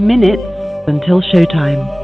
Minutes until showtime.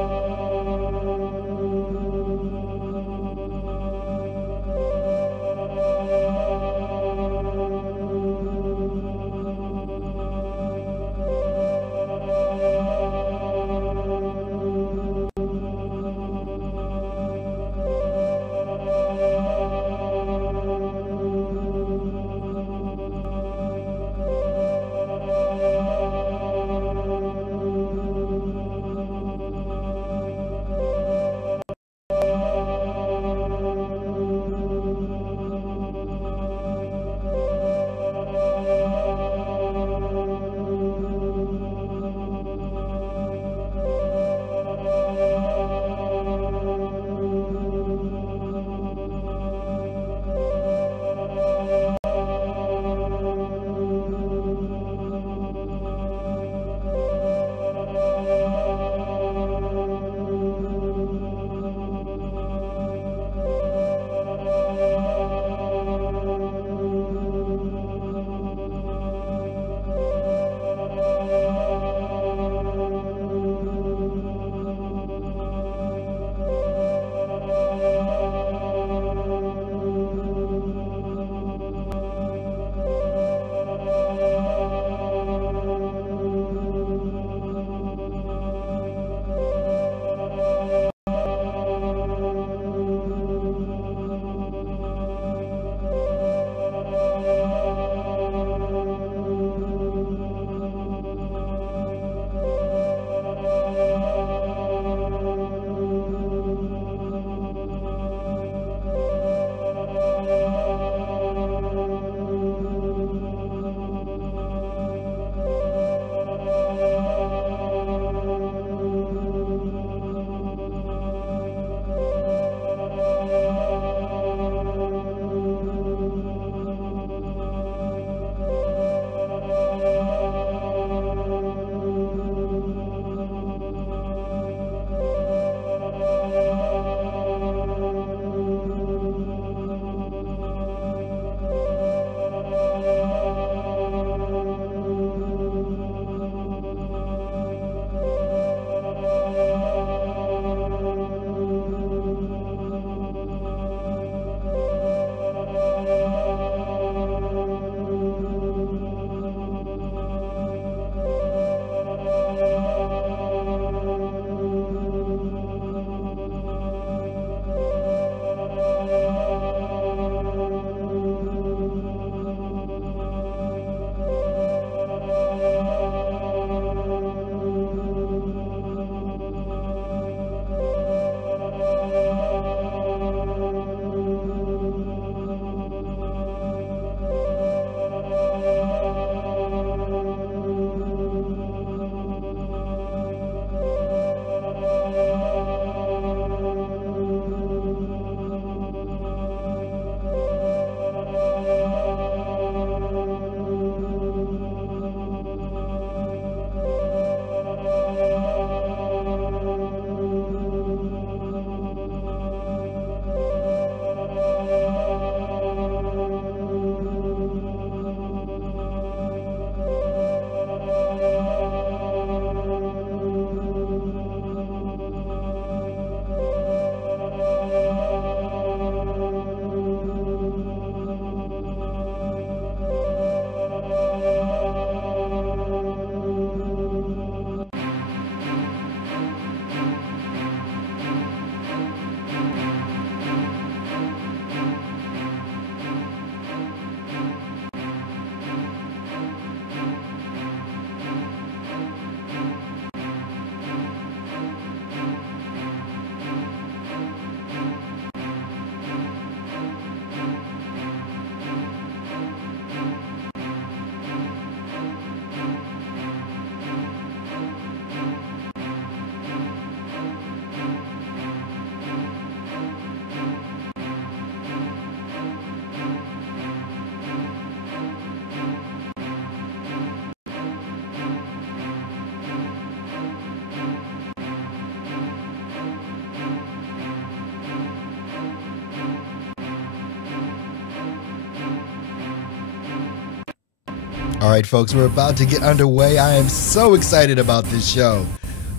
All right, folks, we're about to get underway. I am so excited about this show.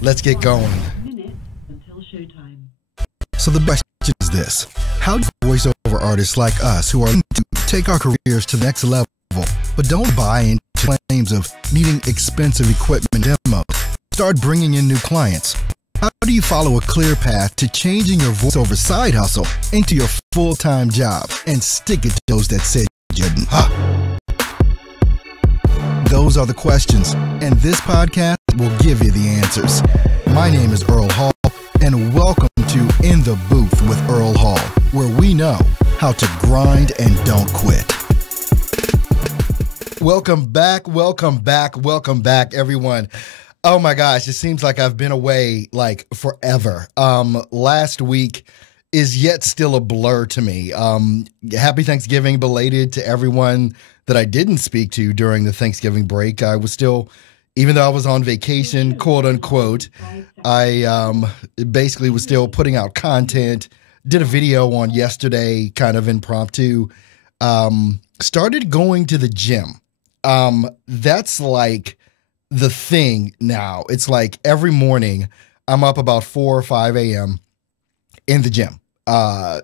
Let's get going. Minutes until showtime. So the question is this: how do voiceover artists like us, who are to take our careers to the next level, but don't buy into claims of needing expensive equipment demos, start bringing in new clients? How do you follow a clear path to changing your voiceover side hustle into your full-time job and stick it to those that said you didn't? Those are the questions, and this podcast will give you the answers. My name is Earl Hall, and welcome to In the Booth with Earl Hall, where we know how to grind and don't quit. Welcome back, everyone. Oh my gosh, it seems like I've been away like forever. Last week is yet still a blur to me. Happy Thanksgiving belated to everyone that I didn't speak to during the Thanksgiving break. I was still, even though I was on vacation, quote unquote, I basically was still putting out content, did a video on yesterday, kind of impromptu, started going to the gym. That's like the thing now. It's like every morning I'm up about 4 or 5 a.m. in the gym,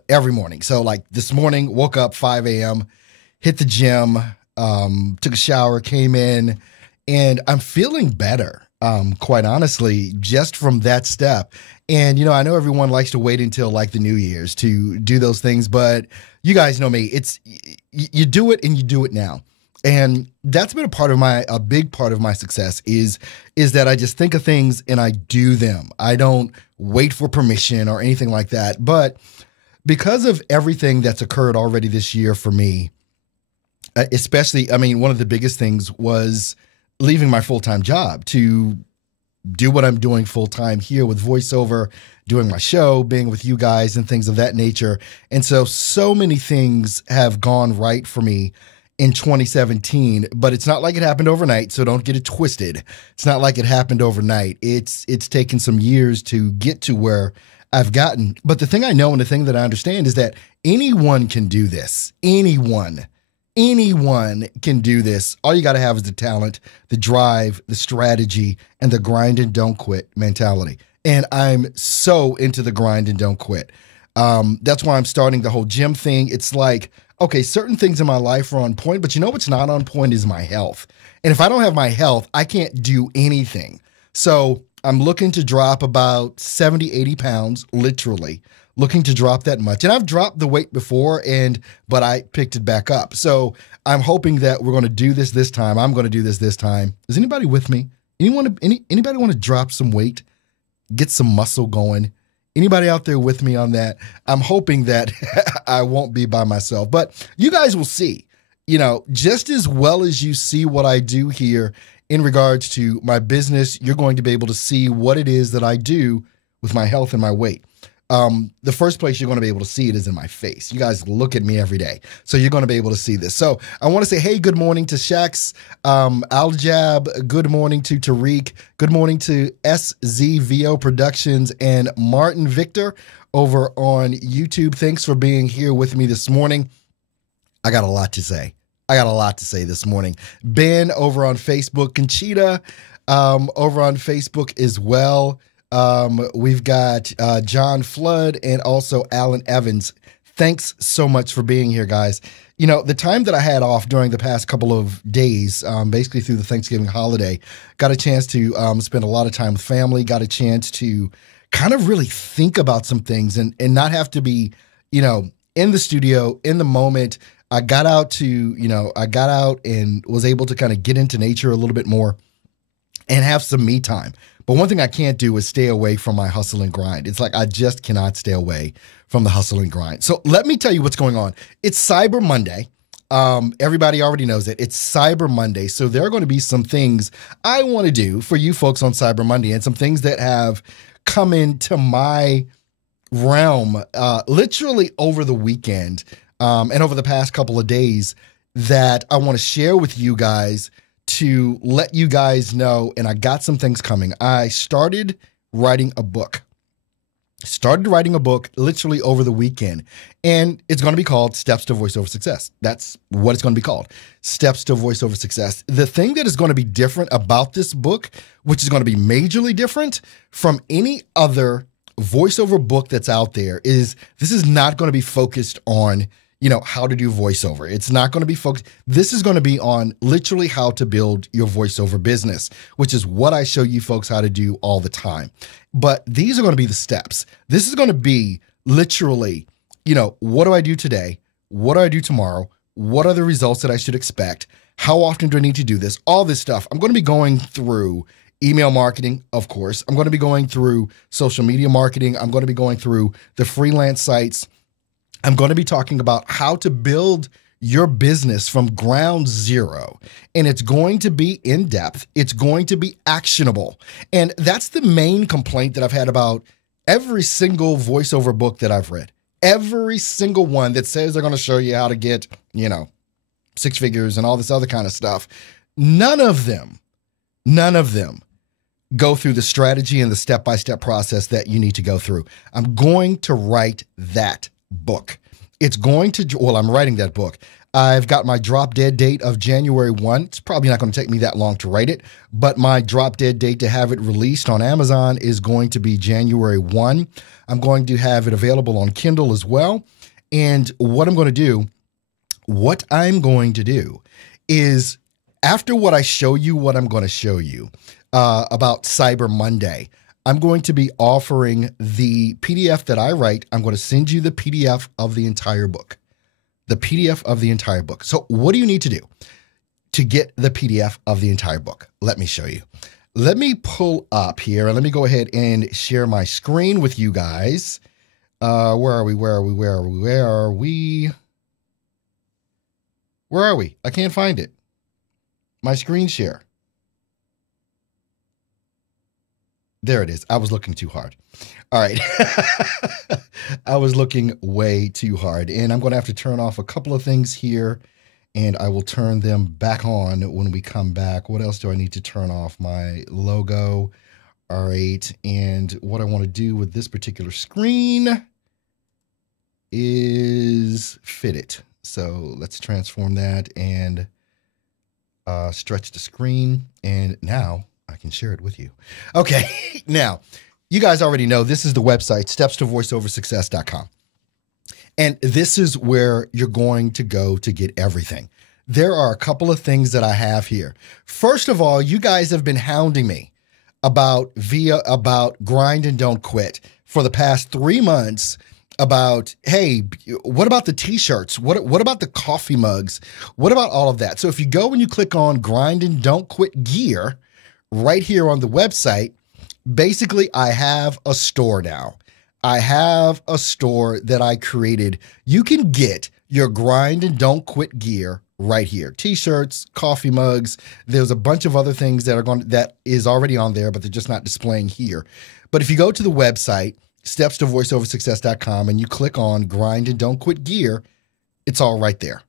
every morning. So like this morning, woke up 5 a.m., hit the gym, took a shower, came in, and I'm feeling better, quite honestly, just from that step. And, you know, I know everyone likes to wait until like the New Year's to do those things, but you guys know me. It's, you do it and you do it now. And that's been a big part of my success is that I just think of things and I do them. I don't wait for permission or anything like that. But because of everything that's occurred already this year for me, especially, I mean, one of the biggest things was leaving my full-time job to do what I'm doing full-time here with voiceover, doing my show, being with you guys and things of that nature. And so many things have gone right for me in 2017, but it's not like it happened overnight, so don't get it twisted. It's not like it happened overnight. It's taken some years to get to where I've gotten. But the thing I know and the thing that I understand is that anyone can do this. Anyone can do this. All you got to have is the talent, the drive, the strategy, and the grind and don't quit mentality. And I'm so into the grind and don't quit. That's why I'm starting the whole gym thing. It's like, okay, certain things in my life are on point, but you know what's not on point is my health. And if I don't have my health, I can't do anything. So I'm looking to drop about 70, 80 pounds, literally looking to drop that much. And I've dropped the weight before, but I picked it back up. So I'm hoping that we're going to do this time. I'm going to do this time. Is anybody with me? Anybody want to drop some weight, get some muscle going? Anybody out there with me on that? I'm hoping that I won't be by myself, but you guys will see, you know, just as well as you see what I do here in regards to my business, you're going to be able to see what it is that I do with my health and my weight. The first place you're going to be able to see it is in my face. You guys look at me every day, so you're going to be able to see this. So I want to say, hey, good morning to Shax, Aljab. Good morning to Tariq. Good morning to SZVO Productions and Martin Victor over on YouTube. Thanks for being here with me this morning. I got a lot to say. This morning. Ben over on Facebook, Conchita over on Facebook as well. We've got John Flood and also Alan Evans. Thanks so much for being here, guys. You know, the time that I had off during the past couple of days, basically through the Thanksgiving holiday, got a chance to spend a lot of time with family, got a chance to kind of really think about some things and not have to be, you know, in the studio, in the moment. I got out and was able to kind of get into nature a little bit more and have some me time. But one thing I can't do is stay away from my hustle and grind. It's like I just cannot stay away from the hustle and grind. So let me tell you what's going on. It's Cyber Monday. Everybody already knows it. It's Cyber Monday. So there are going to be some things I want to do for you folks on Cyber Monday and some things that have come into my realm literally over the weekend and over the past couple of days that I want to share with you guys to let you guys know, and I got some things coming. I started writing a book. Started writing a book literally over the weekend, and it's going to be called Steps to Voiceover Success. That's what it's going to be called, Steps to Voiceover Success. The thing that is going to be different about this book, which is going to be majorly different from any other voiceover book that's out there, is this is not going to be focused on, how to do voiceover. It's not going to be focused. This is going to be on literally how to build your voiceover business, which is what I show you folks how to do all the time. But these are going to be the steps. This is going to be literally, what do I do today? What do I do tomorrow? What are the results that I should expect? How often do I need to do this? All this stuff. I'm going to be going through email marketing, of course. I'm going to be going through social media marketing. I'm going to be going through the freelance sites. I'm going to be talking about how to build your business from ground zero. And it's going to be in depth. It's going to be actionable. And that's the main complaint that I've had about every single voiceover book that I've read. Every single one that says they're going to show you how to get, 6 figures and all this other kind of stuff. None of them go through the strategy and the step-by-step process that you need to go through. I'm going to write that book. I'm writing that book. I've got my drop dead date of January 1. It's probably not going to take me that long to write it, but my drop dead date to have it released on Amazon is going to be January 1. I'm going to have it available on Kindle as well. And what I'm going to do is, after what I show you, what I'm going to show you about Cyber Monday, I'm going to be offering the PDF that I write. I'm going to send you the PDF of the entire book. The PDF of the entire book. So what do you need to do to get the PDF of the entire book? Let me show you. Let me pull up here and let me go ahead and share my screen with you guys. Where are we? I can't find it. My screen share. There it is. I was looking too hard. All right. I was looking way too hard. And I'm going to have to turn off a couple of things here, and I will turn them back on when we come back. What else do I need to turn off? My logo. All right. And what I want to do with this particular screen is fit it. So let's transform that and stretch the screen. And now I can share it with you. Okay. Now, you guys already know this is the website, stepstovoiceoversuccess.com. And this is where you're going to go to get everything. There are a couple of things that I have here. First of all, you guys have been hounding me about Grind and Don't Quit for the past 3 months about, hey, what about the t-shirts? What about the coffee mugs? What about all of that? So if you go and you click on Grind and Don't Quit gear right here on the website, basically I have a store now. I have a store that I created. You can get your Grind and Don't Quit gear right here. T-shirts, coffee mugs. There's a bunch of other things that is already on there, but they're just not displaying here. But if you go to the website, stepstovoiceoversuccess.com, and you click on Grind and Don't Quit gear, it's all right there.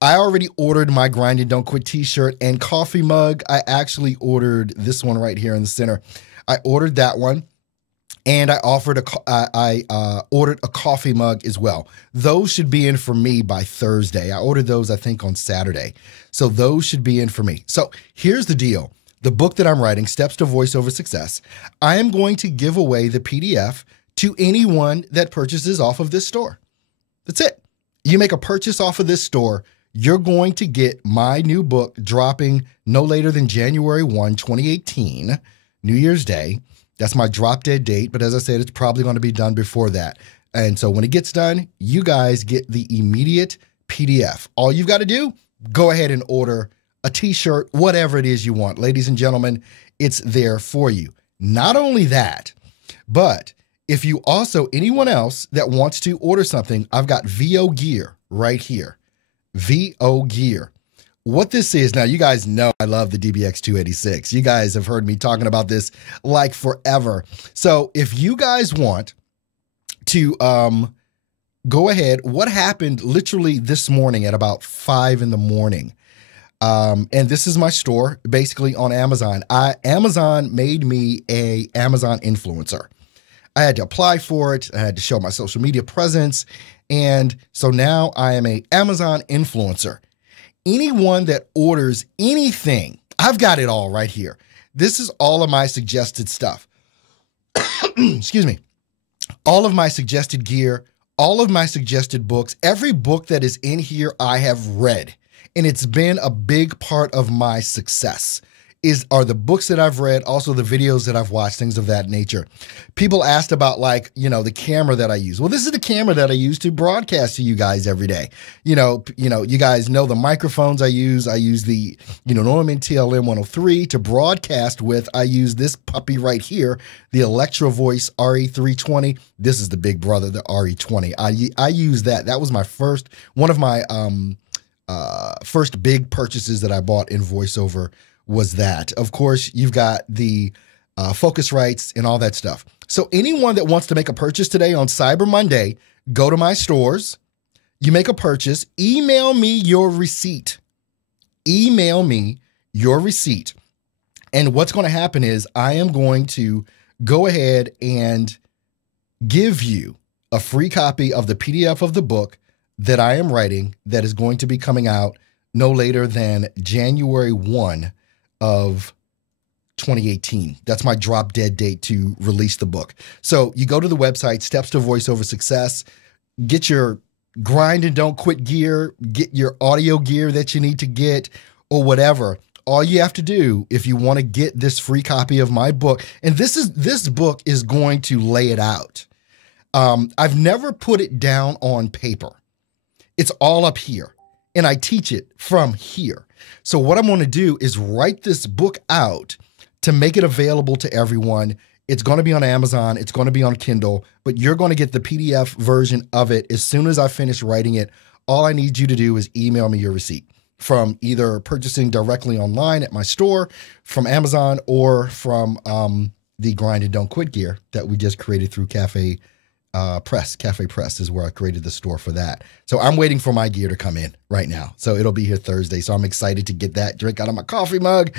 I already ordered my Grind and Don't Quit t-shirt and coffee mug. I actually ordered this one right here in the center. I ordered that one, and I ordered a coffee mug as well. Those should be in for me by Thursday. I ordered those, I think, on Saturday. So those should be in for me. So here's the deal. The book that I'm writing, Steps to Voiceover Success, I am going to give away the PDF to anyone that purchases off of this store. That's it. You make a purchase off of this store, you're going to get my new book dropping no later than January 1, 2018, New Year's Day. That's my drop dead date. But as I said, it's probably going to be done before that. And so when it gets done, you guys get the immediate PDF. All you've got to do, go ahead and order a t-shirt, whatever it is you want. Ladies and gentlemen, it's there for you. Not only that, but if you also, anyone else that wants to order something, I've got VO Gear right here. VO Gear. What this is, now you guys know I love the DBX 286. You guys have heard me talking about this like forever. So if you guys want to go ahead, what happened literally this morning at about 5 in the morning, and this is my store basically on Amazon. Amazon made me a Amazon influencer. I had to apply for it. I had to show my social media presence. And so now I am a Amazon influencer. Anyone that orders anything, I've got it all right here. This is all of my suggested stuff. Excuse me. All of my suggested gear, all of my suggested books, every book that is in here I have read. And it's been a big part of my success. Are the books that I've read, also the videos that I've watched, things of that nature. People asked about the camera that I use. Well, this is the camera that I use to broadcast to you guys every day. You guys know the microphones I use. I use the, Neumann TLM 103 to broadcast with. I use this puppy right here, the Electro Voice RE320. This is the big brother, the RE20. I use that. That was one of my first big purchases that I bought in voiceover was that. Of course, you've got the Focusrites and all that stuff. So anyone that wants to make a purchase today on Cyber Monday, go to my stores, you make a purchase, email me your receipt. Email me your receipt. And what's going to happen is I am going to go ahead and give you a free copy of the PDF of the book that I am writing that is going to be coming out no later than January 1 of 2018. That's my drop dead date to release the book. So you go to the website, Steps to Voiceover Success, get your grind and don't quit gear, get your audio gear that you need to get or whatever. All you have to do if you want to get this free copy of my book, and this book is going to lay it out. I've never put it down on paper. It's all up here, and I teach it from here. So what I'm going to do is write this book out to make it available to everyone. It's going to be on Amazon. It's going to be on Kindle, but you're going to get the PDF version of it as soon as I finish writing it. All I need you to do is email me your receipt from either purchasing directly online at my store, from Amazon, or from the Grind and Don't Quit gear that we just created through Cafe Press is where I created the store for that. So I'm waiting for my gear to come in right now. So it'll be here Thursday. So I'm excited to get that, drink out of my coffee mug,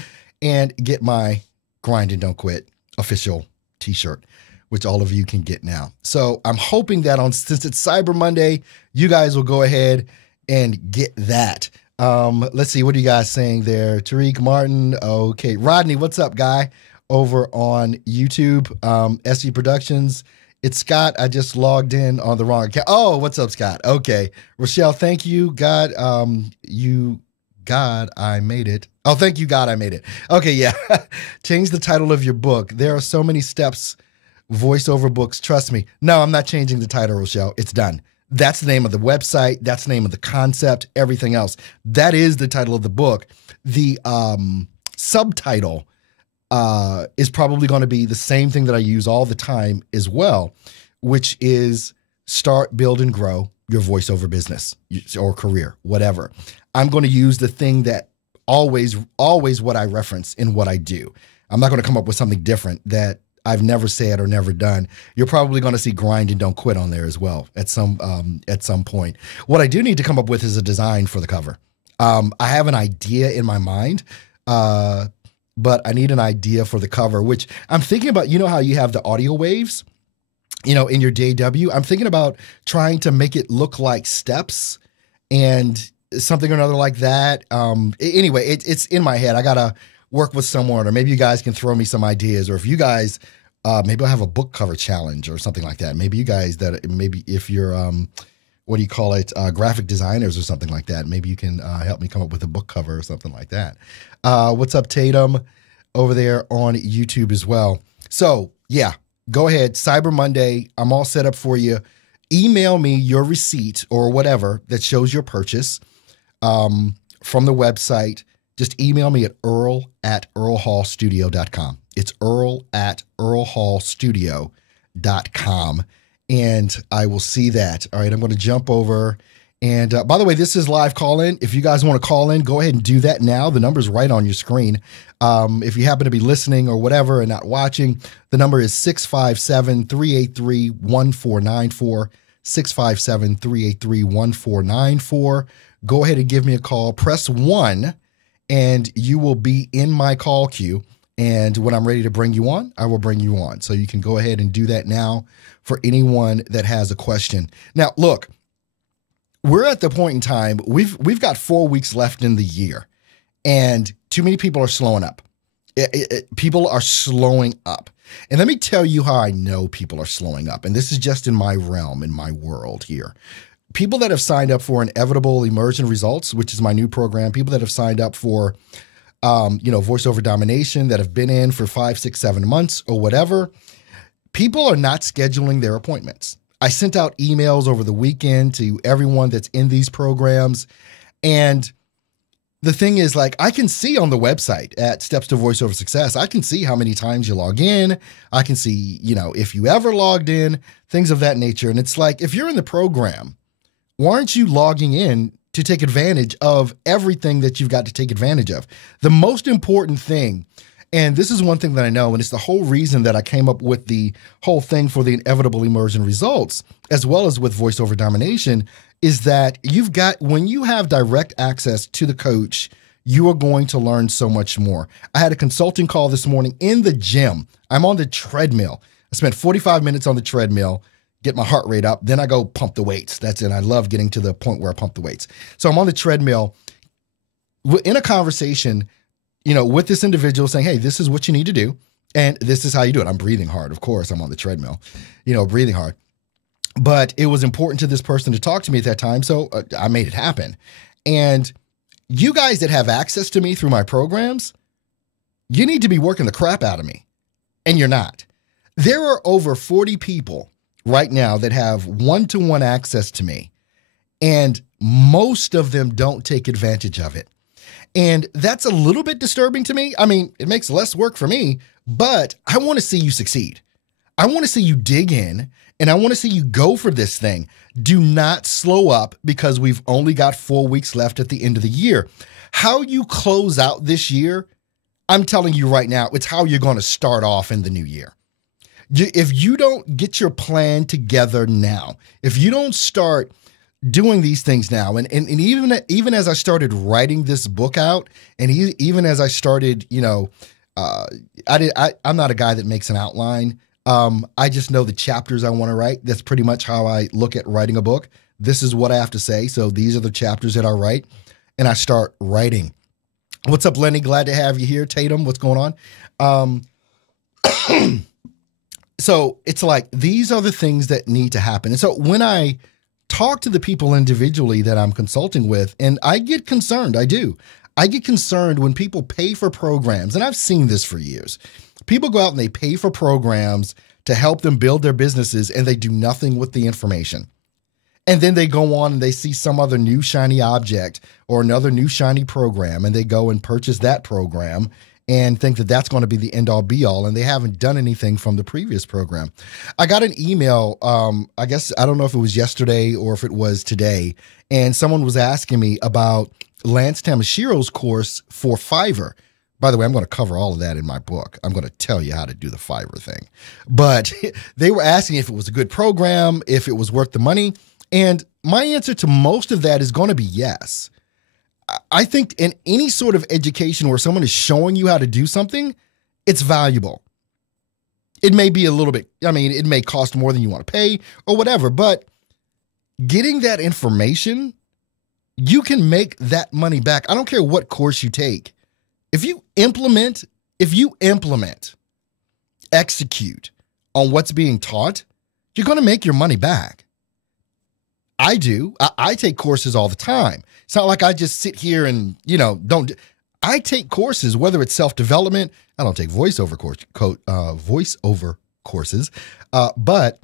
and get my Grind and Don't Quit official t-shirt, which all of you can get now. So I'm hoping that since it's Cyber Monday, you guys will go ahead and get that. Let's see, what are you guys saying there? Tariq Martin. Okay. Rodney, what's up, guy? Over on YouTube, SE Productions. It's Scott. I just logged in on the wrong account. Oh, what's up, Scott? Okay. Rochelle, thank you. God, I made it. Oh, thank you, God, I made it. Okay, yeah. Change the title of your book. There are so many steps, voiceover books. Trust me. No, I'm not changing the title, Rochelle. It's done. That's the name of the website. That's the name of the concept, everything else. That is the title of the book. The subtitle is probably going to be the same thing that I use all the time as well, which is Start, Build, and Grow Your Voiceover Business or Career, whatever. I'm going to use the thing that always what I reference in what I do. I'm not going to come up with something different that I've never said or never done. You're probably going to see Grind and Don't Quit on there as well at some point. What I do need to come up with is a design for the cover. I have an idea in my mind, but I need an idea for the cover, which I'm thinking about. You know how you have the audio waves, in your DAW? I'm thinking about trying to make it look like steps and something or another like that. Anyway, it's in my head. I got to work with someone, or maybe you guys can throw me some ideas, or if you guys, maybe I'll have a book cover challenge or something like that. Maybe you guys maybe if you're, graphic designers or something like that, maybe you can help me come up with a book cover or something like that. What's up, Tatum, over there on YouTube as well. So yeah, go ahead. Cyber Monday, I'm all set up for you. Email me your receipt or whatever that shows your purchase from the website. Just email me at earl@earlhallstudio.com. It's earl@earlhallstudio.com. And I will see that. All right, I'm going to jump over. And by the way, this is live call-in. If you guys want to call in, go ahead and do that now. The number's right on your screen. If you happen to be listening or whatever and not watching, the number is 657-383-1494, 657-383-1494. Go ahead and give me a call. Press 1, and you will be in my call queue. And when I'm ready to bring you on, I will bring you on. So you can go ahead and do that now for anyone that has a question. Now, look, we're at the point in time, we've got 4 weeks left in the year, and too many people are slowing up. People are slowing up. And let me tell you how I know people are slowing up. And this is just in my realm, in my world here. People that have signed up for Inevitable Immersion Results, which is my new program, people that have signed up for, voiceover domination, that have been in for 5, 6, 7 months or whatever, people are not scheduling their appointments. I sent out emails over the weekend to everyone that's in these programs. And the thing is, like, I can see on the website at Steps to Voiceover Success, I can see how many times you log in. I can see, if you ever logged in, things of that nature. And it's like, if you're in the program, why aren't you logging in to take advantage of everything that you've got to take advantage of? The most important thing, and this is one thing that I know, and it's the whole reason that I came up with the whole thing for the Inevitable Immersion Results, as well as with voiceover domination, is that when you have direct access to the coach, you are going to learn so much more. I had a consulting call this morning in the gym. I'm on the treadmill. I spent 45 minutes on the treadmill, get my heart rate up. Then I go pump the weights. That's it. I love getting to the point where I pump the weights. So I'm on the treadmill in a conversation, with this individual saying, hey, this is what you need to do. And this is how you do it. I'm breathing hard. Of course, I'm on the treadmill, breathing hard. But it was important to this person to talk to me at that time. So I made it happen. And you guys that have access to me through my programs, you need to be working the crap out of me. And you're not. There are over 40 people right now that have one-to-one access to me. And most of them don't take advantage of it. And that's a little bit disturbing to me. I mean, it makes less work for me, but I want to see you succeed. I want to see you dig in, and I want to see you go for this thing. Do not slow up because we've only got 4 weeks left at the end of the year. How you close out this year, I'm telling you right now, it's how you're going to start off in the new year. If you don't get your plan together now, if you don't start doing these things now, and even as I started writing this book out, and even as I started, I'm not a guy that makes an outline. I just know the chapters I want to write. That's pretty much how I look at writing a book. This is what I have to say. So these are the chapters that I write, and I start writing. What's up, Lenny? Glad to have you here. Tatum, what's going on? So it's like, these are the things that need to happen. And so when I talk to the people individually that I'm consulting with, and I get concerned, I do. I get concerned when people pay for programs, and I've seen this for years. People go out and they pay for programs to help them build their businesses, and they do nothing with the information. And then they go on and they see some other new shiny object or another new shiny program, and they go and purchase that program and think that that's going to be the end all be all, and they haven't done anything from the previous program. I got an email, I don't know if it was yesterday or if it was today, and someone was asking me about Lance Tamashiro's course for Fiverr. By the way, I'm going to cover all of that in my book. I'm going to tell you how to do the Fiverr thing. But they were asking if it was a good program, if it was worth the money, and my answer to most of that is going to be yes. I think in any sort of education where someone is showing you how to do something, it's valuable. It may be a little bit, it may cost more than you want to pay or whatever, but getting that information, you can make that money back. I don't care what course you take. If you implement, execute on what's being taught, you're going to make your money back. I do. I take courses all the time. It's not like I just sit here and, I take courses, whether it's self-development. I don't take voiceover courses, but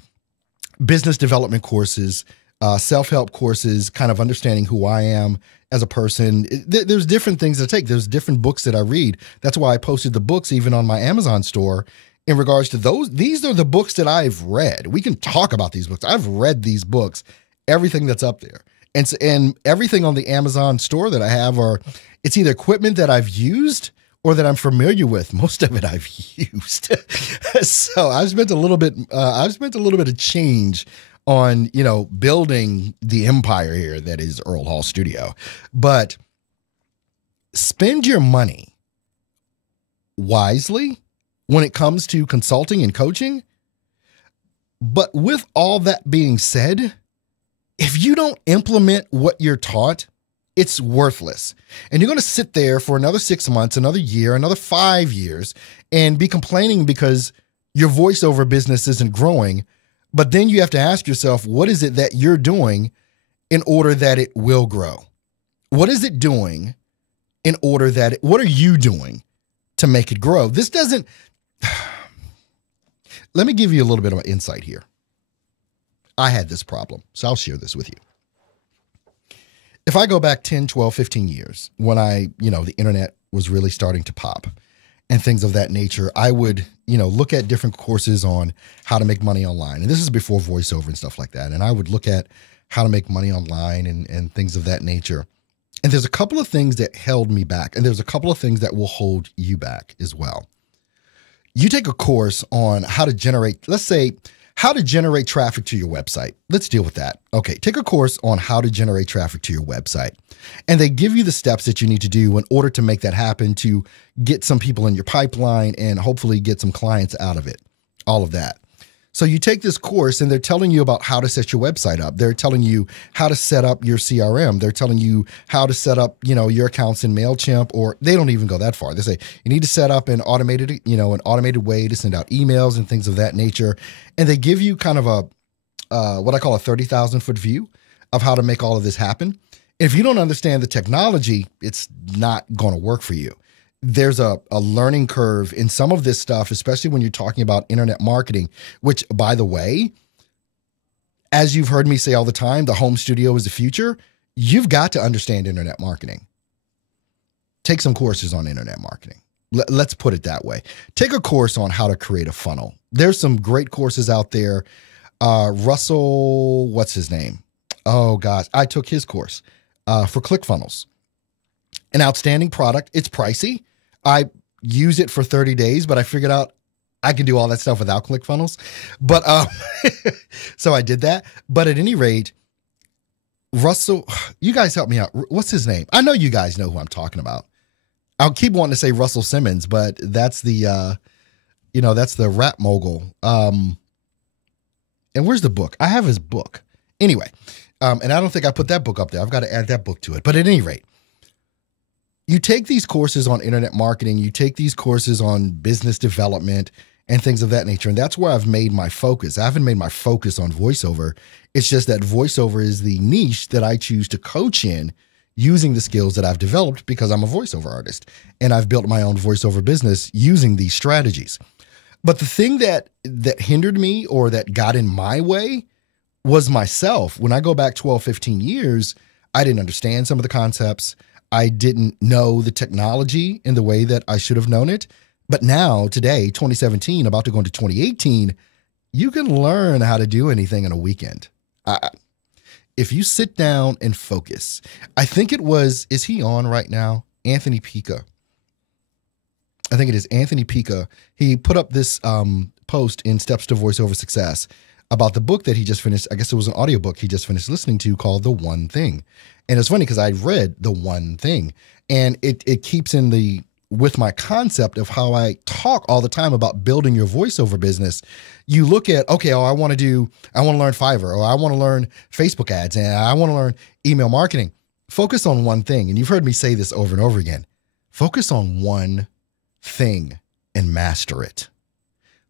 business development courses, self-help courses, kind of understanding who I am as a person. There's different things that I take. There's different books that I read. That's why I posted the books even on my Amazon store in regards to those. These are the books that I've read. We can talk about these books. I've read these books, everything that's up there. And everything on the Amazon store that I have it's either equipment that I've used or that I'm familiar with. Most of it I've used. So I've spent a little bit of change on, building the empire here that is Earl Hall Studio. But spend your money wisely when it comes to consulting and coaching. But with all that being said, if you don't implement what you're taught, it's worthless. And you're going to sit there for another 6 months, another year, another 5 years, and be complaining because your voiceover business isn't growing. But then you have to ask yourself, what is it that you're doing in order that it will grow? What is it doing in order that what are you doing to make it grow? This doesn't, let me give you a little bit of an insight here. I had this problem, so I'll share this with you. If I go back 10, 12, 15 years, when the internet was really starting to pop and things of that nature, I would, look at different courses on how to make money online. And this is before voiceover and stuff like that. And I would look at how to make money online and things of that nature. And there's a couple of things that held me back. And there's a couple of things that will hold you back as well. You take a course on how to generate, let's say, how to generate traffic to your website. Let's deal with that. Okay, take a course on how to generate traffic to your website. And they give you the steps that you need to do in order to make that happen, to get some people in your pipeline and hopefully get some clients out of it, all of that. So you take this course and they're telling you about how to set your website up. They're telling you how to set up your CRM. They're telling you how to set up, your accounts in MailChimp, or they don't even go that far. They say you need to set up an automated way to send out emails and things of that nature. And they give you kind of what I call a 30,000 foot view of how to make all of this happen. If you don't understand the technology, it's not going to work for you. There's a learning curve in some of this stuff, especially when you're talking about internet marketing, which, by the way, as you've heard me say all the time, the home studio is the future. You've got to understand internet marketing. Take some courses on internet marketing. Let's put it that way. Take a course on how to create a funnel. There's some great courses out there. Russell, what's his name? Oh, gosh. I took his course for ClickFunnels. An outstanding product. It's pricey. I use it for 30 days, but I figured out I can do all that stuff without ClickFunnels. But so I did that. But at any rate, Russell, you guys help me out. What's his name? I know you guys know who I'm talking about. I'll keep wanting to say Russell Simmons, but that's the, that's the rap mogul. And where's the book? I have his book. Anyway, and I don't think I put that book up there. I've got to add that book to it. But at any rate, you take these courses on internet marketing, you take these courses on business development and things of that nature. And that's where I've made my focus. I haven't made my focus on voiceover. It's just that voiceover is the niche that I choose to coach in using the skills that I've developed because I'm a voiceover artist and I've built my own voiceover business using these strategies. But the thing that hindered me or that got in my way was myself. When I go back 12, 15 years, I didn't understand some of the concepts. I didn't know the technology in the way that I should have known it. But now, today, 2017, about to go into 2018, you can learn how to do anything in a weekend. If you sit down and focus, I think it was, is he on right now? Anthony Pica. I think it is Anthony Pica. He put up this post in Steps to Voiceover Success about the book that he just finished. I guess it was an audiobook he just finished listening to called The One Thing. And it's funny because I read The One Thing and it keeps with my concept of how I talk all the time about building your voiceover business. You look at, okay, I want to learn Fiverr, or I want to learn Facebook ads, and I want to learn email marketing. Focus on one thing. And you've heard me say this over and over again. Focus on one thing and master it.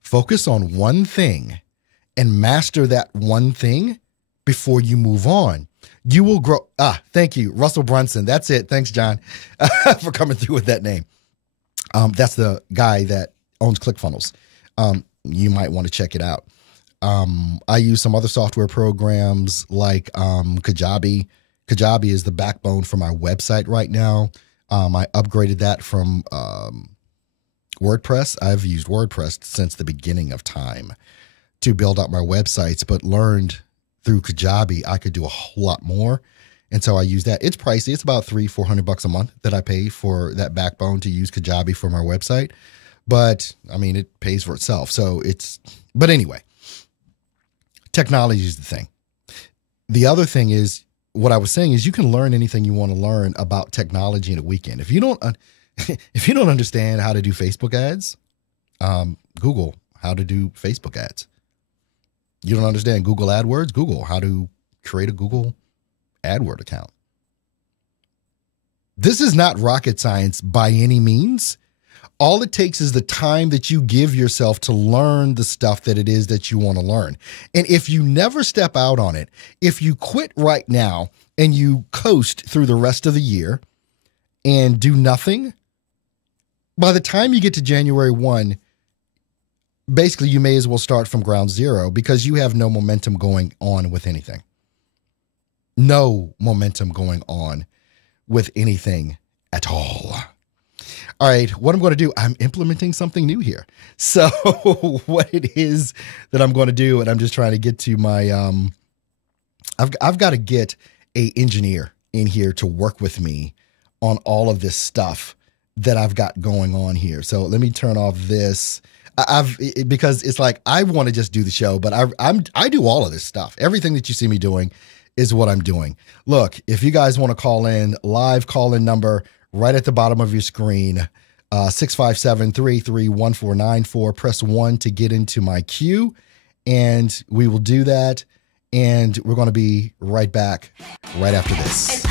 Focus on one thing and master that one thing before you move on. You will grow. Thank you, Russell Brunson. That's it. Thanks, John, for coming through with that name. That's the guy that owns ClickFunnels. You might want to check it out. I use some other software programs like Kajabi. Kajabi is the backbone for my website right now. I upgraded that from WordPress. I've used WordPress since the beginning of time to build out my websites, but learned through Kajabi I could do a whole lot more. And so I use that. It's pricey. It's about $300-400 a month that I pay for that backbone to use Kajabi for my website. But I mean, it pays for itself. But anyway, technology is the thing. The other thing is, what I was saying is you can learn anything you want to learn about technology in a weekend. If you don't, If you don't understand how to do Facebook ads, Google how to do Facebook ads. You don't understand Google AdWords? Google how to create a Google AdWord account. This is not rocket science by any means. All it takes is the time that you give yourself to learn the stuff that it is that you want to learn. And if you never step out on it, if you quit right now and you coast through the rest of the year and do nothing, by the time you get to January 1, basically you may as well start from ground zero because you have no momentum going on with anything. No momentum going on with anything at all. All right, what I'm going to do, I'm implementing something new here. So what it is that I'm going to do, and I'm just trying to get to my, I've got to get a engineer in here to work with me on all of this stuff that I've got going on here. So let me turn off this. Because it's like, I want to just do the show, but I do all of this stuff. Everything that you see me doing is what I'm doing. Look, if you guys want to call in, live call-in number right at the bottom of your screen, 657-331-1494. Press 1 to get into my queue, and we will do that. And we're going to be right back right after this.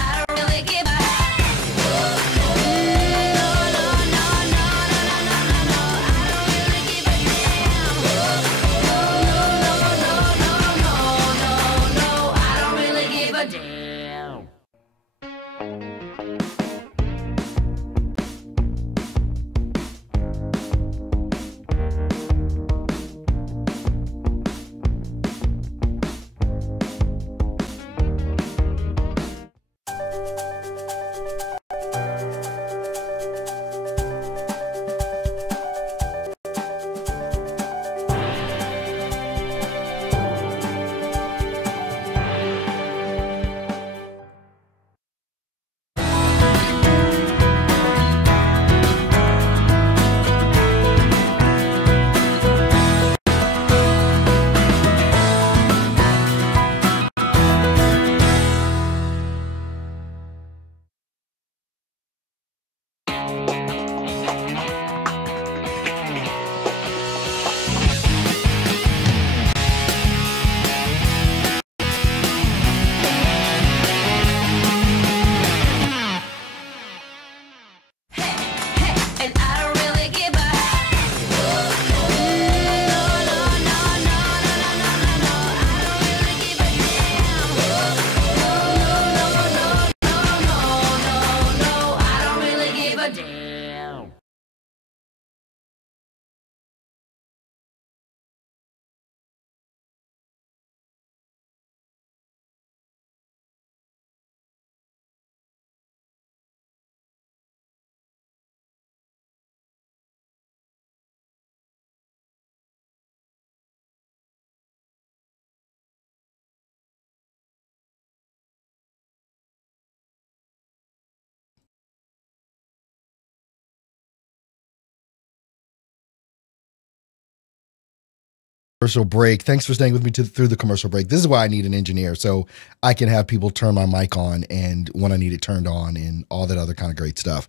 Commercial break. Thanks for staying with me through the commercial break. This is why I need an engineer, so I can have people turn my mic on and when I need it turned on and all that other kind of great stuff.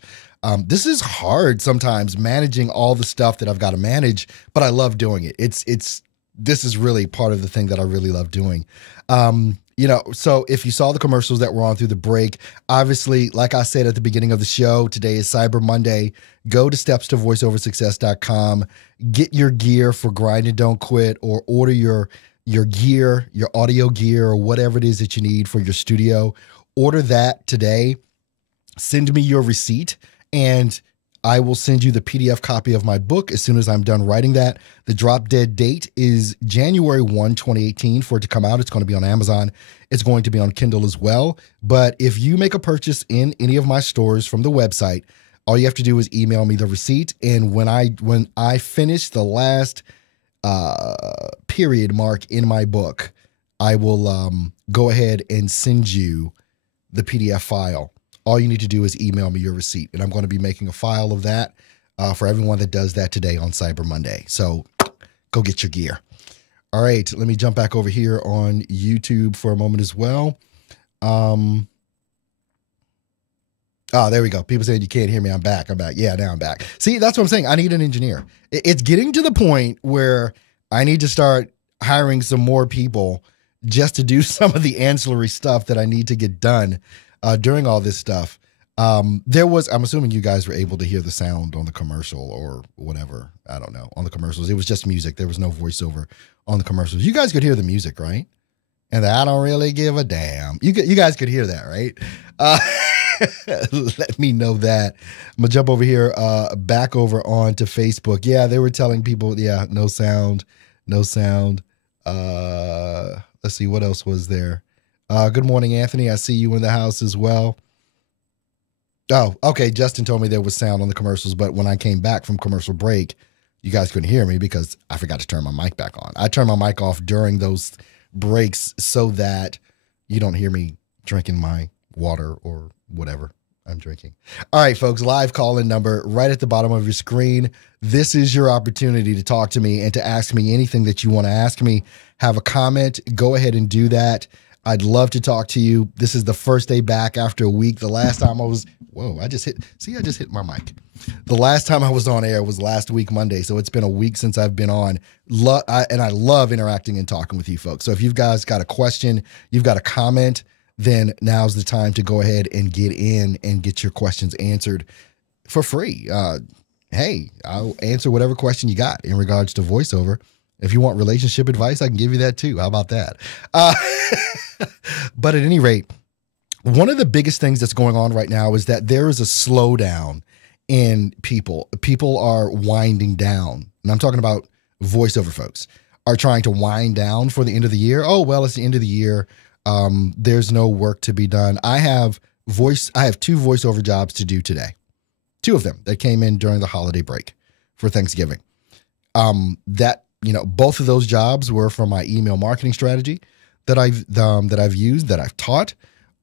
This is hard sometimes, managing all the stuff that I've got to manage, but I love doing it. This is really part of the thing that I really love doing. So if you saw the commercials that were on through the break, obviously, like I said at the beginning of the show, today is Cyber Monday. Go to stepstovoiceoversuccess.com, get your gear for Grind and Don't Quit, or order your gear, your audio gear, or whatever it is that you need for your studio. Order that today. Send me your receipt, and I will send you the PDF copy of my book as soon as I'm done writing that. The drop dead date is January 1, 2018 for it to come out. It's going to be on Amazon. It's going to be on Kindle as well. But if you make a purchase in any of my stores from the website, all you have to do is email me the receipt. And when I finish the last period mark in my book, I will go ahead and send you the PDF file. All you need to do is email me your receipt, and I'm going to be making a file of that for everyone that does that today on Cyber Monday. So go get your gear. All right, let me jump back over here on YouTube for a moment as well. Oh, there we go. People saying you can't hear me. I'm back. I'm back. Yeah, now I'm back. See, that's what I'm saying. I need an engineer. It's getting to the point where I need to start hiring some more people just to do some of the ancillary stuff that I need to get done during all this stuff. I'm assuming you guys were able to hear the sound on the commercial or whatever. I don't know. On the commercials, it was just music. There was no voiceover on the commercials. You guys could hear the music, right? And I don't really give a damn. You guys could hear that, right? Let me know that. I'm gonna jump over here, back over onto Facebook. Yeah, they were telling people, yeah, no sound. Let's see, what else was there? Good morning, Anthony. I see you in the house as well. Oh, okay. Justin told me there was sound on the commercials, but when I came back from commercial break, you guys couldn't hear me because I forgot to turn my mic back on. I turned my mic off during those breaks so that you don't hear me drinking my water or whatever I'm drinking. All right, folks, live call-in number right at the bottom of your screen. This is your opportunity to talk to me and to ask me anything that you want to ask me. Have a comment, go ahead and do that. I'd love to talk to you. This is the first day back after a week. The last time I just hit my mic. The last time I was on air was last week, Monday. So it's been a week since I've been on. And I love interacting and talking with you folks. So if you guys got a question, you've got a comment, then now's the time to go ahead and get in and get your questions answered for free. Hey, I'll answer whatever question you got in regards to voiceover. If you want relationship advice, I can give you that too. How about that? But at any rate, one of the biggest things that's going on right now is that there is a slowdown in people. People are winding down. And I'm talking about voiceover folks are trying to wind down for the end of the year. Oh, well, it's the end of the year. There's no work to be done. I have 2 voiceover jobs to do today. 2 of them that came in during the holiday break for Thanksgiving. Both of those jobs were from my email marketing strategy that I've used, that I've taught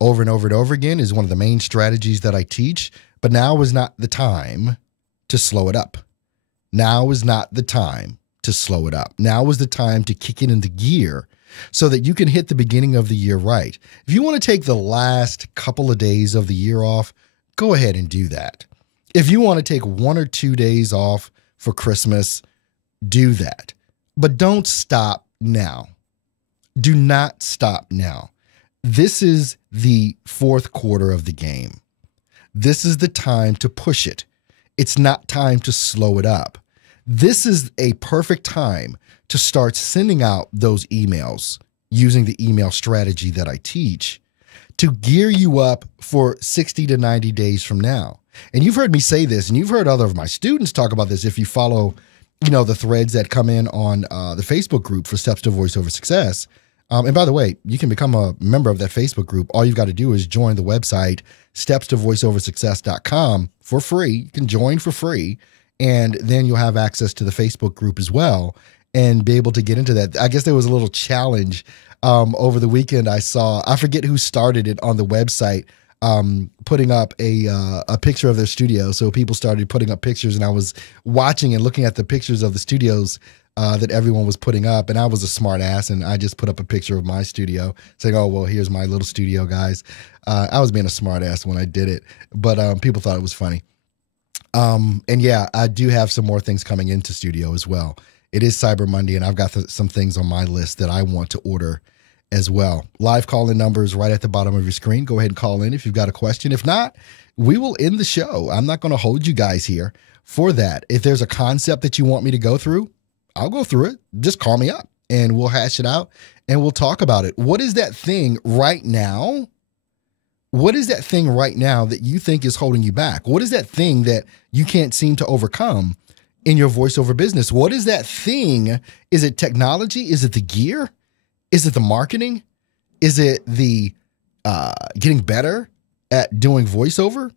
over and over and over again, is one of the main strategies that I teach. But now is not the time to slow it up. Now is not the time to slow it up. Now is the time to kick it into gear so that you can hit the beginning of the year right. If you want to take the last couple of days of the year off, go ahead and do that. If you want to take 1 or 2 days off for Christmas, do that. But don't stop now. Do not stop now. This is the 4th quarter of the game. This is the time to push it. It's not time to slow it up. This is a perfect time to start sending out those emails using the email strategy that I teach to gear you up for 60 to 90 days from now. And you've heard me say this, and you've heard other of my students talk about this if you follow the threads that come in on the Facebook group for Steps to Voiceover Success. And by the way, you can become a member of that Facebook group. All you've got to do is join the website, stepstovoiceoversuccess.com, for free. You can join for free, and then you'll have access to the Facebook group as well and be able to get into that. I guess there was a little challenge over the weekend. I forget who started it on the website, putting up a picture of their studio. So people started putting up pictures, and I was watching and looking at the pictures of the studios that everyone was putting up. And I was a smart ass, and I just put up a picture of my studio saying, oh, well, here's my little studio, guys. I was being a smart ass when I did it, but people thought it was funny. And yeah, I do have some more things coming into studio as well. It is Cyber Monday, and I've got some things on my list that I want to order as well. Live call-in numbers right at the bottom of your screen. Go ahead and call in if you've got a question. If not, we will end the show. I'm not going to hold you guys here for that. If there's a concept that you want me to go through, I'll go through it. Just call me up and we'll hash it out and we'll talk about it. What is that thing right now? What is that thing right now that you think is holding you back? What is that thing that you can't seem to overcome in your voiceover business? What is that thing? Is it technology? Is it the gear? Is it the marketing? Is it the getting better at doing voiceover?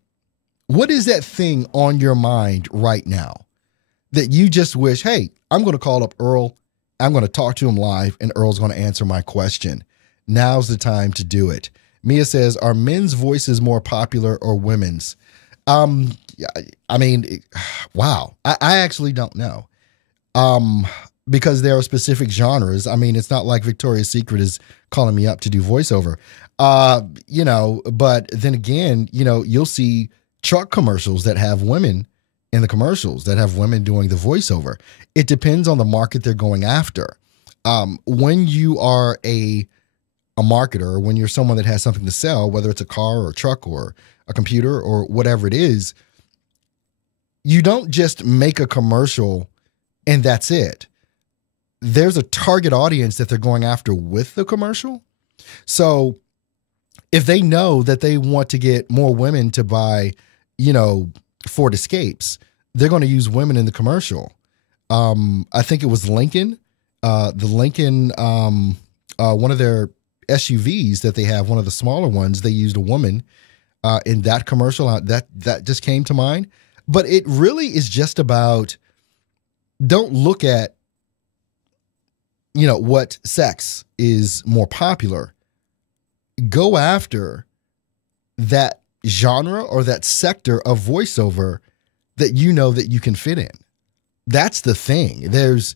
What is that thing on your mind right now that you just wish, hey, I'm going to call up Earl. I'm going to talk to him live, and Earl's going to answer my question. Now's the time to do it. Mia says, are men's voices more popular or women's? I mean, wow. I actually don't know. Because there are specific genres. I mean, it's not like Victoria's Secret is calling me up to do voiceover. But then again, you'll see truck commercials that have women in the commercials, that have women doing the voiceover. It depends on the market they're going after. When you are a marketer, or when you're someone that has something to sell, whether it's a car or a truck or a computer or whatever it is, you don't just make a commercial and that's it. There's a target audience that they're going after with the commercial. So if they know that they want to get more women to buy, Ford Escapes, they're going to use women in the commercial. I think it was Lincoln, the Lincoln, one of their SUVs that they have, one of the smaller ones, they used a woman in that commercial. That just came to mind. But it really is just about, don't look at, what sex is more popular. Go after that genre or that sector of voiceover that that you can fit in. That's the thing. There's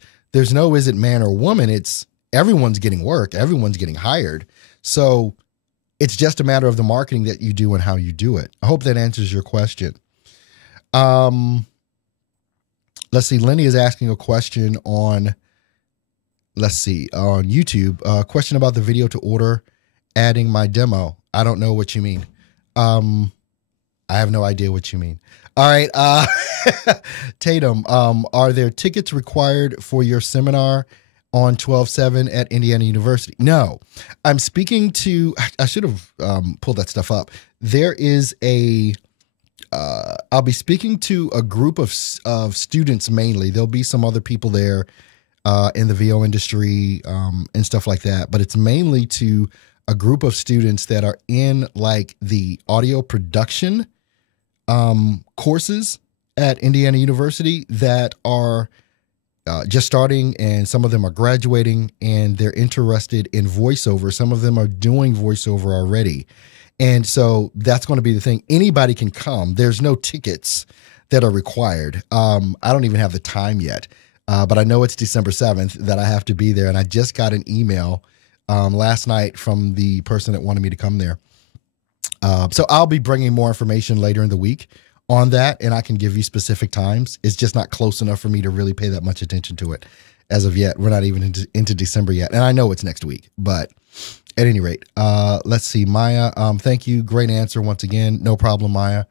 no, is it man or woman? It's everyone's getting work. Everyone's getting hired. So it's just a matter of the marketing that you do and how you do it. I hope that answers your question. Let's see. Lenny is asking a question on YouTube. A question about the video to order, adding my demo. I don't know what you mean. I have no idea what you mean. All right. Tatum, are there tickets required for your seminar on 12/7 at Indiana University? No. I'm speaking to, I should have pulled that stuff up. There is I'll be speaking to a group of students mainly. There'll be some other people there in the VO industry and stuff like that. But it's mainly to a group of students that are in like the audio production courses at Indiana University that are just starting, and some of them are graduating, and they're interested in voiceover. Some of them are doing voiceover already. And so that's going to be the thing. Anybody can come. There's no tickets that are required. I don't even have the time yet, but I know it's December 7th that I have to be there. And I just got an email last night from the person that wanted me to come there. So I'll be bringing more information later in the week on that, and I can give you specific times. It's just not close enough for me to really pay that much attention to it as of yet. We're not even into December yet. And I know it's next week, but at any rate, let's see. Maya, thank you. Great answer once again. No problem, Maya.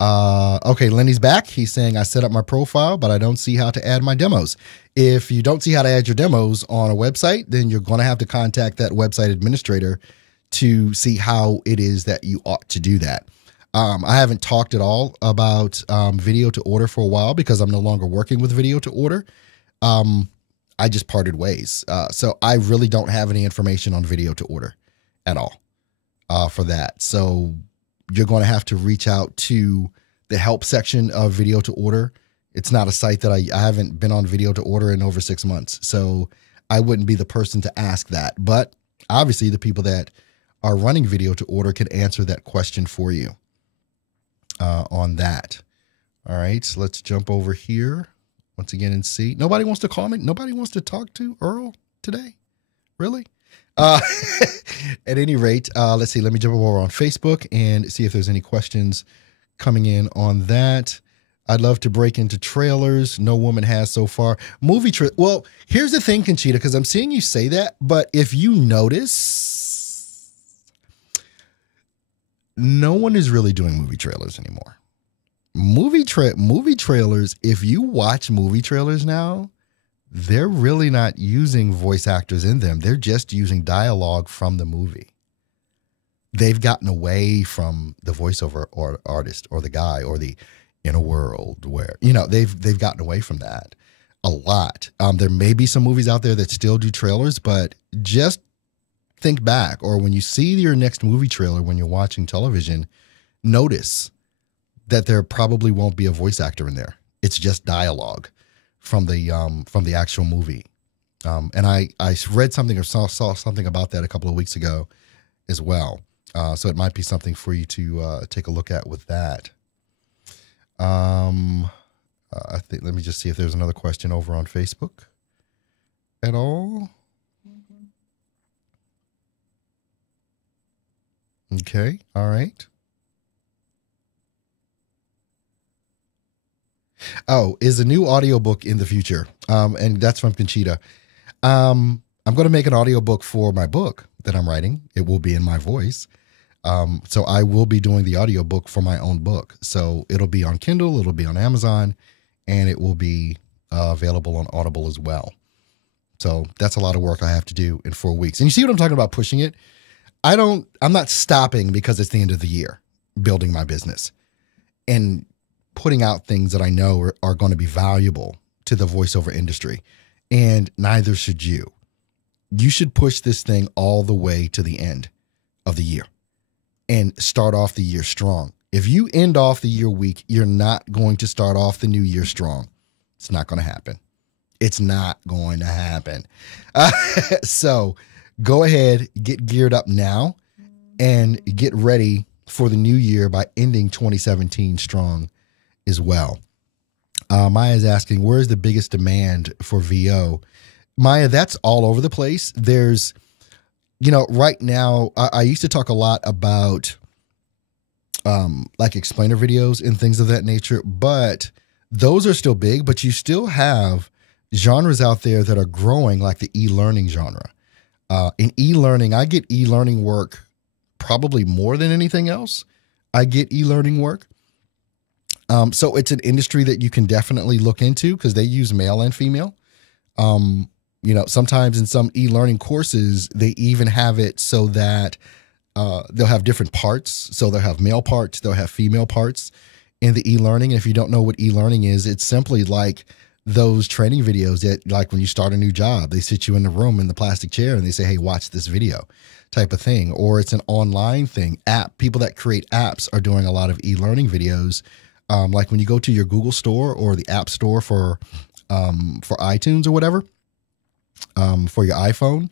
Okay, Lenny's back. He's saying, I set up my profile, but I don't see how to add my demos. If you don't see how to add your demos on a website, then you're going to have to contact that website administrator to see how it is that you ought to do that. I haven't talked at all about video to order for a while because I'm no longer working with video to order. I just parted ways. So I really don't have any information on video to order at all for that. So you're going to have to reach out to the help section of video to order. It's not a site that I haven't been on video to order in over 6 months. So I wouldn't be the person to ask that. But obviously the people that are running video to order can answer that question for you on that. All right, so let's jump over here once again and see. Nobody wants to call me. Nobody wants to talk to Earl today. Really? At any rate, let's see. Let me jump over on Facebook and see if there's any questions coming in on that. I'd love to break into trailers. No woman has so far. Well, here's the thing, Conchita, because I'm seeing you say that, but if you notice, no one is really doing movie trailers anymore. Movie trailers, if you watch movie trailers now, they're really not using voice actors in them. They're just using dialogue from the movie. They've gotten away from the voiceover or artist or the guy or the in a world where, they've gotten away from that a lot. There may be some movies out there that still do trailers, but just think back, or when you see your next movie trailer, when you're watching television, notice that there probably won't be a voice actor in there. It's just dialogue from the actual movie. And I read something or saw something about that a couple of weeks ago as well. So it might be something for you to take a look at with that. I think, let me just see if there's another question over on Facebook at all. Okay. All right. Oh, is a new audiobook in the future. And that's from Conchita. I'm going to make an audiobook for my book that I'm writing. It will be in my voice. So I will be doing the audiobook for my own book. So it'll be on Kindle, it'll be on Amazon, and it will be available on Audible as well. So that's a lot of work I have to do in 4 weeks. And you see what I'm talking about, pushing it? I'm not stopping because it's the end of the year, building my business and putting out things that I know are going to be valuable to the voiceover industry. And neither should you. You should push this thing all the way to the end of the year and start off the year strong. If you end off the year weak, you're not going to start off the new year strong. It's not going to happen. It's not going to happen. So go ahead, get geared up now, and get ready for the new year by ending 2017 strong as well. Maya's asking, where's the biggest demand for VO? Maya, that's all over the place. There's, right now, I used to talk a lot about like explainer videos and things of that nature, but those are still big, but you still have genres out there that are growing, like the e-learning genre. In e-learning, I get e-learning work probably more than anything else. I get e-learning work. So it's an industry that you can definitely look into because they use male and female. Sometimes in some e-learning courses, they even have it so that they'll have different parts. So they'll have male parts, they'll have female parts in the e-learning. And if you don't know what e-learning is, it's simply like those training videos that, like when you start a new job, they sit you in the room in the plastic chair and they say, hey, watch this video type of thing. Or it's an online thing. People that create apps are doing a lot of e-learning videos. Like when you go to your Google store or the app store for iTunes or whatever, for your iPhone,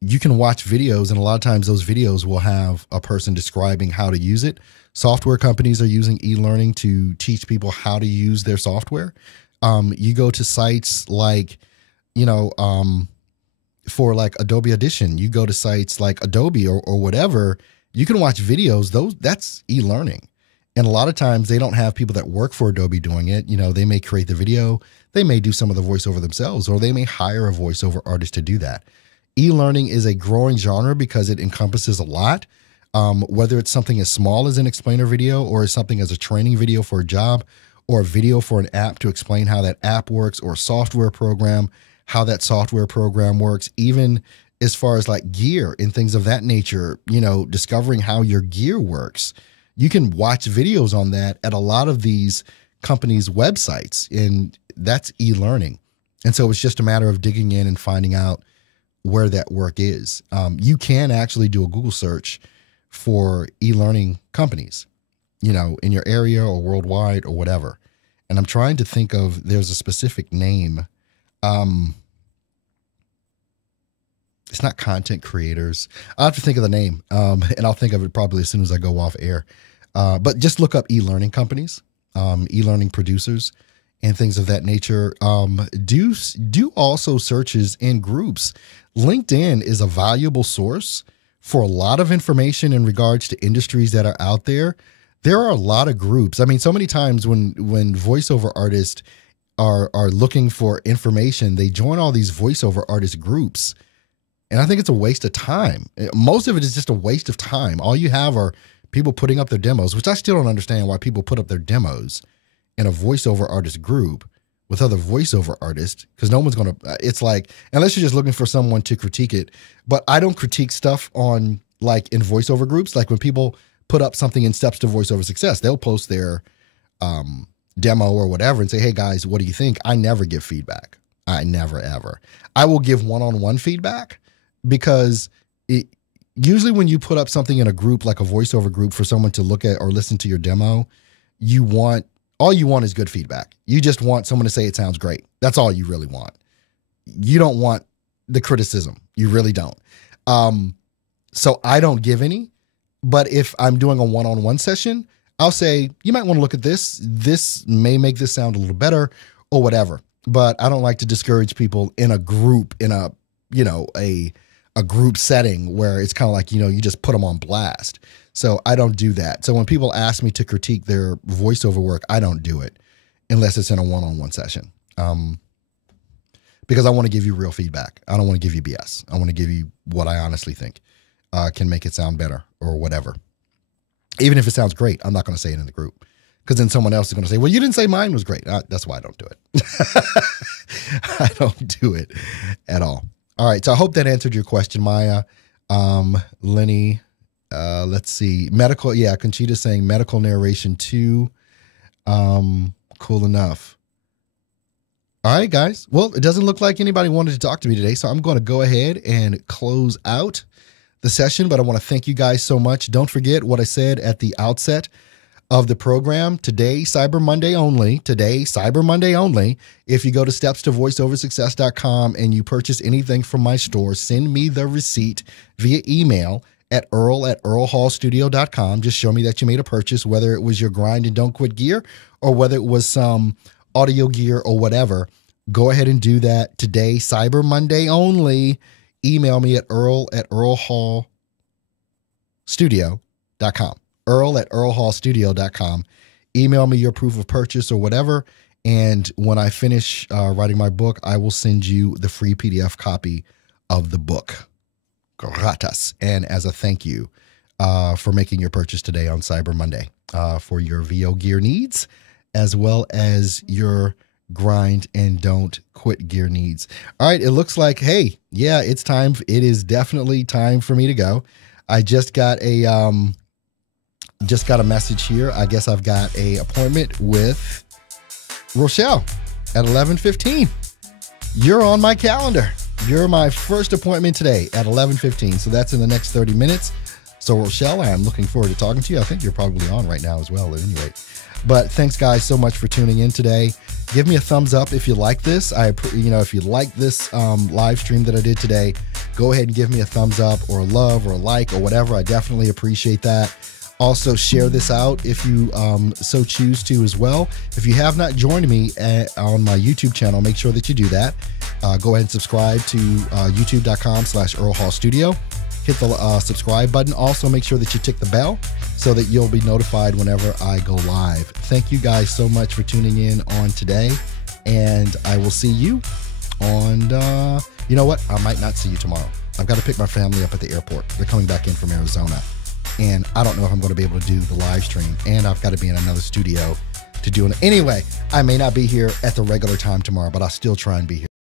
you can watch videos. And a lot of times those videos will have a person describing how to use it. Software companies are using e-learning to teach people how to use their software. You go to sites like, for like Adobe Audition, you go to sites like Adobe or whatever, you can watch videos. That's e-learning. And a lot of times they don't have people that work for Adobe doing it. They may create the video, they may do some of the voiceover themselves, or they may hire a voiceover artist to do that. E-learning is a growing genre because it encompasses a lot. Whether it's something as small as an explainer video or something as a training video for a job, or a video for an app to explain how that app works, or a software program, how that software program works, even as far as like gear and things of that nature, discovering how your gear works. You can watch videos on that at a lot of these companies' websites, and that's e-learning. And so it's just a matter of digging in and finding out where that work is. You can actually do a Google search for e-learning companies, in your area or worldwide or whatever. And I'm trying to think of, there's a specific name. It's not content creators. I'll have to think of the name, and I'll think of it probably as soon as I go off air. But just look up e-learning companies, e-learning producers, and things of that nature. Do also searches in groups. LinkedIn is a valuable source for a lot of information in regards to industries that are out there. There are a lot of groups. I mean, so many times when voiceover artists are looking for information, they join all these voiceover artist groups. And I think it's a waste of time. Most of it is just a waste of time. All you have are people putting up their demos, which I still don't understand why people put up their demos in a voiceover artist group with other voiceover artists, because no one's going to, it's like, unless you're just looking for someone to critique it. But I don't critique stuff on, like, in voiceover groups. Like when people put up something in Steps to Voiceover Success, they'll post their demo or whatever and say, hey guys, what do you think? I never give feedback. I never, ever. I will give one-on-one feedback, because usually when you put up something in a group, like a voiceover group, for someone to look at or listen to your demo, all you want is good feedback. You just want someone to say it sounds great. That's all you really want. You don't want the criticism. You really don't. So I don't give any, but if I'm doing a one-on-one session, I'll say, you might want to look at this. This may make this sound a little better or whatever. But I don't like to discourage people in a group, in a group setting where it's kind of like, you just put them on blast. So I don't do that. So when people ask me to critique their voiceover work, I don't do it. unless it's in a one-on-one session. Because I want to give you real feedback. I don't want to give you BS. I want to give you what I honestly think can make it sound better or whatever. Even if it sounds great, I'm not going to say it in the group. Because then someone else is going to say, well, you didn't say mine was great. That's why I don't do it. I don't do it at all. All right. So I hope that answered your question, Maya. Lenny, let's see. Medical. Yeah. Conchita's saying medical narration too. Cool enough. All right, guys. Well, it doesn't look like anybody wanted to talk to me today. So I'm going to go ahead and close out the session. But I want to thank you guys so much. Don't forget what I said at the outset of the program. Today, Cyber Monday only. Today, Cyber Monday only. If you go to steps-to-voiceoversuccess.com and you purchase anything from my store, send me the receipt via email at earl@earlhallstudio.com. Just show me that you made a purchase, whether it was your grind and don't quit gear or whether it was some audio gear or whatever. Go ahead and do that today, Cyber Monday only. Email me at earl@earlhallstudio.com. earl@earlhallstudio.com. Email me your proof of purchase or whatever. And when I finish writing my book, I will send you the free PDF copy of the book. Gratis. And as a thank you for making your purchase today on Cyber Monday for your VO gear needs, as well as your grind and don't quit gear needs. All right. It looks like, hey, yeah, it's time. It is definitely time for me to go. I just got a message here. I guess I've got a appointment with Rochelle at 11:15. You're on my calendar. You're my first appointment today at 11:15. So that's in the next 30 minutes. So Rochelle, I'm looking forward to talking to you. I think you're probably on right now as well at any rate. But thanks guys so much for tuning in today. Give me a thumbs up if you like this. If you like this live stream that I did today, go ahead and give me a thumbs up or a love or a like or whatever. I definitely appreciate that. Also, share this out if you so choose to as well. If you have not joined me on my YouTube channel, make sure that you do that. Go ahead and subscribe to youtube.com/earlhallstudio. Hit the subscribe button. Also, make sure that you tick the bell so that you'll be notified whenever I go live. Thank you guys so much for tuning in on today. And I will see you on, you know what? I might not see you tomorrow. I've got to pick my family up at the airport. They're coming back in from Arizona. And I don't know if I'm going to be able to do the live stream. And I've got to be in another studio to do it. Anyway, I may not be here at the regular time tomorrow, but I'll still try and be here.